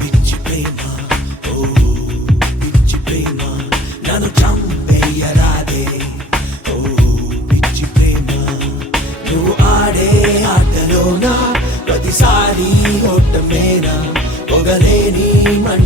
పిచ్చి ప్రేమ, ఓ పిచ్చి ప్రేమ, నన్ను చంపేయరాదే. ఓ పిచ్చి ప్రేమ, నువ్వు ఆడే ఆటలోనా ప్రతిసారి ఓటమేనా, పొగలేని మంట